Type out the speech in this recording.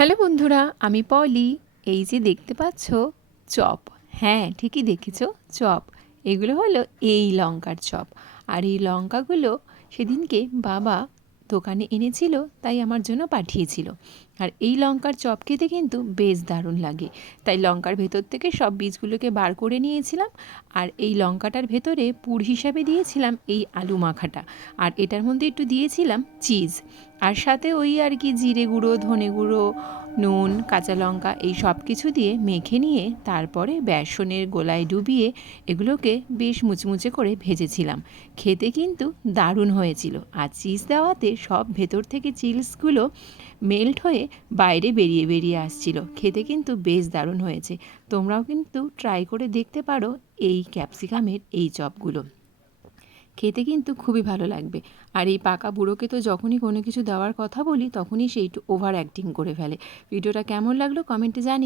Hello বন্ধুরা, আমি পলি। এই যে দেখতে পাচ্ছ চপ, হ্যাঁ ঠিকই দেখেছো, চপ। এগুলো হলো এই লঙ্কার চপ। আর এই লঙ্কাগুলো সেদিনকে বাবা দোকানে এনেছিল, তাই আমার জন্য পাঠিয়েছিল। আর এই লঙ্কার চপ খেতে কিন্তু বেশ দারুণ লাগে। তাই লঙ্কার ভেতর থেকে সব বীজগুলোকে বার করে নিয়েছিলাম। আর এই লঙ্কাটার ভেতরে পুর হিসাবে দিয়েছিলাম এই আলু মাখাটা। আর এটার মধ্যে একটু দিয়েছিলাম চিজ। আর সাথে ওই আর কি জিরে গুঁড়ো, ধনে গুঁড়ো, নুন, কাঁচা লঙ্কা এই সব কিছু দিয়ে মেখে নিয়ে তারপরে বেসনের গোলায় ডুবিয়ে এগুলোকে বেশ মুচমুচে করে ভেজেছিলাম। খেতে কিন্তু দারুণ হয়েছিল। আর চিজ দেওয়াতে সব ভেতর থেকে চিজগুলো মেল্ট হয়ে বাইরে বেরিয়ে বেরিয়ে আসছিল। খেতে কিন্তু বেশ দারুণ হয়েছে। তোমরাও কিন্তু ট্রাই করে দেখতে পারো এই ক্যাপসিকামের এই চপগুলো। খেতে কিন্তু খুবই ভালো লাগবে। আর এই পাকা বুড়োকে তো যখনই কোনো কিছু দেওয়ার কথা বলি তখনই সে একটু ওভার অ্যাক্টিং করে ফেলে। ভিডিওটা কেমন লাগলো কমেন্টে জানিও।